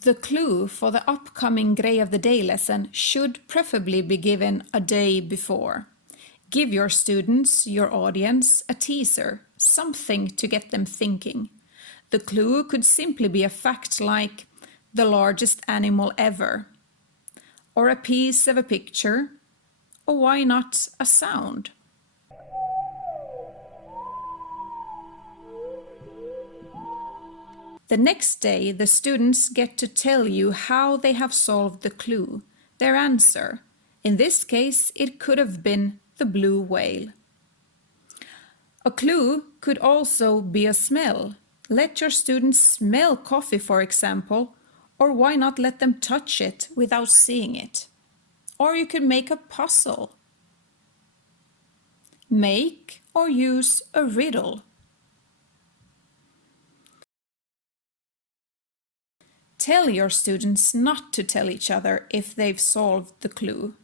The clue for the upcoming Grej of the Day lesson should preferably be given a day before. Give your students, your audience, a teaser, something to get them thinking. The clue could simply be a fact like the largest animal ever, or a piece of a picture, or why not a sound? The next day, the students get to tell you how they have solved the clue, their answer. In this case, it could have been the blue whale. A clue could also be a smell. Let your students smell coffee, for example, or why not let them touch it without seeing it? Or you could make a puzzle. Make or use a riddle. Tell your students not to tell each other if they've solved the clue.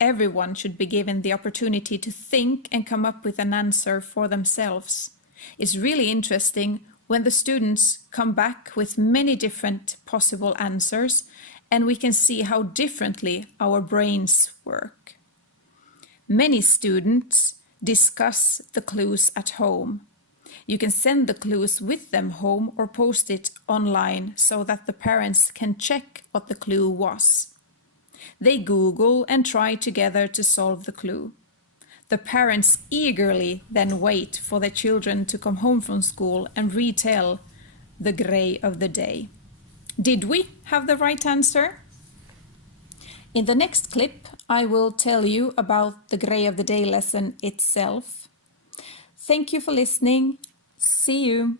Everyone should be given the opportunity to think and come up with an answer for themselves. It's really interesting when the students come back with many different possible answers, and we can see how differently our brains work. Many students discuss the clues at home. You can send the clues with them home or post it online so that the parents can check what the clue was. They Google and try together to solve the clue. The parents eagerly then wait for their children to come home from school and retell the Grej of the day. Did we have the right answer? In the next clip, I will tell you about the Grej of the Day lesson itself. Thank you for listening. See you.